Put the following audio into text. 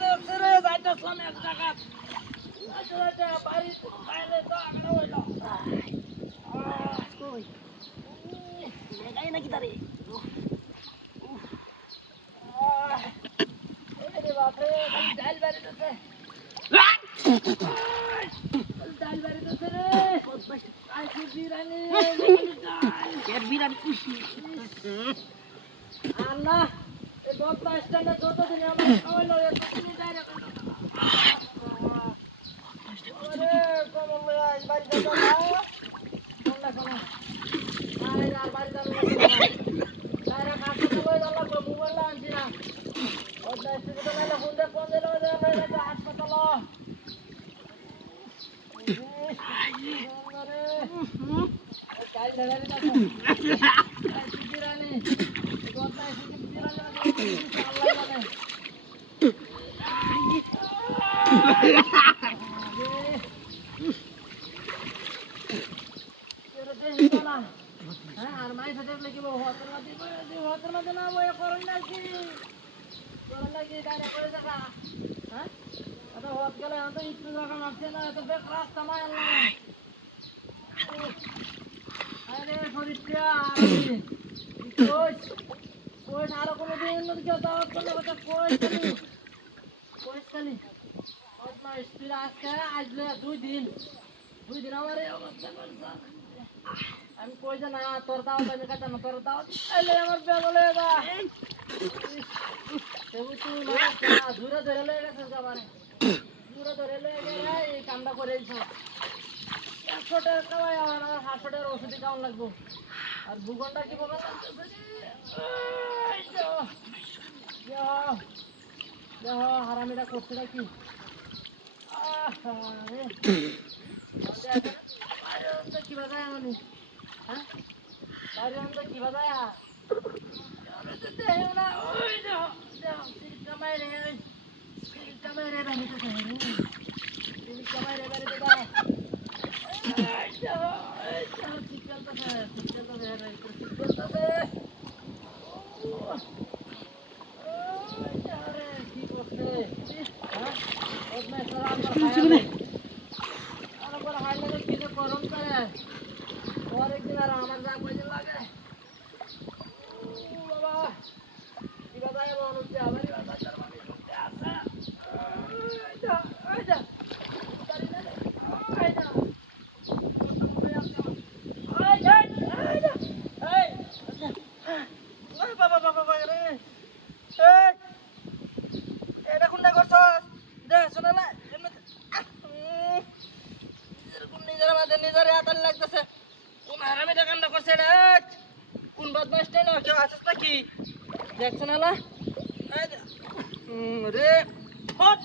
তো ছেড়ে যাইতেছিলাম এক জায়গা যাইতে বাড়ি খাইলে তো আগড়া হইল কই লেগাই নাকি তারে রে বাপরে ডাল বাড়িতেছে ডাল বাড়িতেছে রে আজকে বিরানি বিরানি আল্লাহ এই বক্তা স্ট্যান্ডে যতদিন আমার খাওয়াইলো ততদিনই ডাইরেক্ট আরে কমল লয়া এই বাড়ি যাও না কোনটা কোন আরে আর বাড়ি যাও না ডাইরেক্ট হাসপাতালে লয়ে যাওয়া লাগবে মোবাইল আনছি না বক্তা স্ট্যান্ডে নালে ফোন দে কোন দিন লয়ে যাবে হাসপাতাল ডাল ঢালারি দেখো বিরানি বক্তা স্ট্যান্ডে বিরানি আল্লাহ জানে আর মাই সাথে লাগি হতের মধ্যে না বই করন নাকি ডাইরেক্ট করে দেখা হ্যাঁ তো হত গেলে তো একটু রাখা মারছে না তো বেশ রাস্তা মাই আল্লাহ আরে ফরিদা কই কই আর কোনো দিন কেউ দাওয়াত করলে কথা কই খালি ওই মা স্পিড আজকে আসলে 2 দিন আমার এই অবস্থা করছে আমি কই যে না তোর দাওয়াত আমি কাটা না তোর দাওয়াত এলে আমার বেগলে দা তুই না জুরে ধরে লয়ে গেছে যাবারে জুরে ধরে লয়ে গেলে এই কামটা করেছ 100 টাকা খাওয়াই আমার 500 টাকার ওষুধ খাওয়ান লাগবো আর ভূগণ্ডা কি বলা হারামিটা করছে নাকি কি বাজায় মানে হ্যাঁ বাড়ি অন্ত কি বাজায় না ওই কামাই রে বাড়িতে কামাই রে বাড়িতে গরম করে একদিন আর আমার যা পয়সা লাগে বাবা কি বাজায় হচ্ছে আবার নিজের হাতাল লাগতেছে কোন হারামিটা কামটা করছে রে কোন বদমাইশটা না কেউ আসিস নাকি দেখছেন আলা রে ফট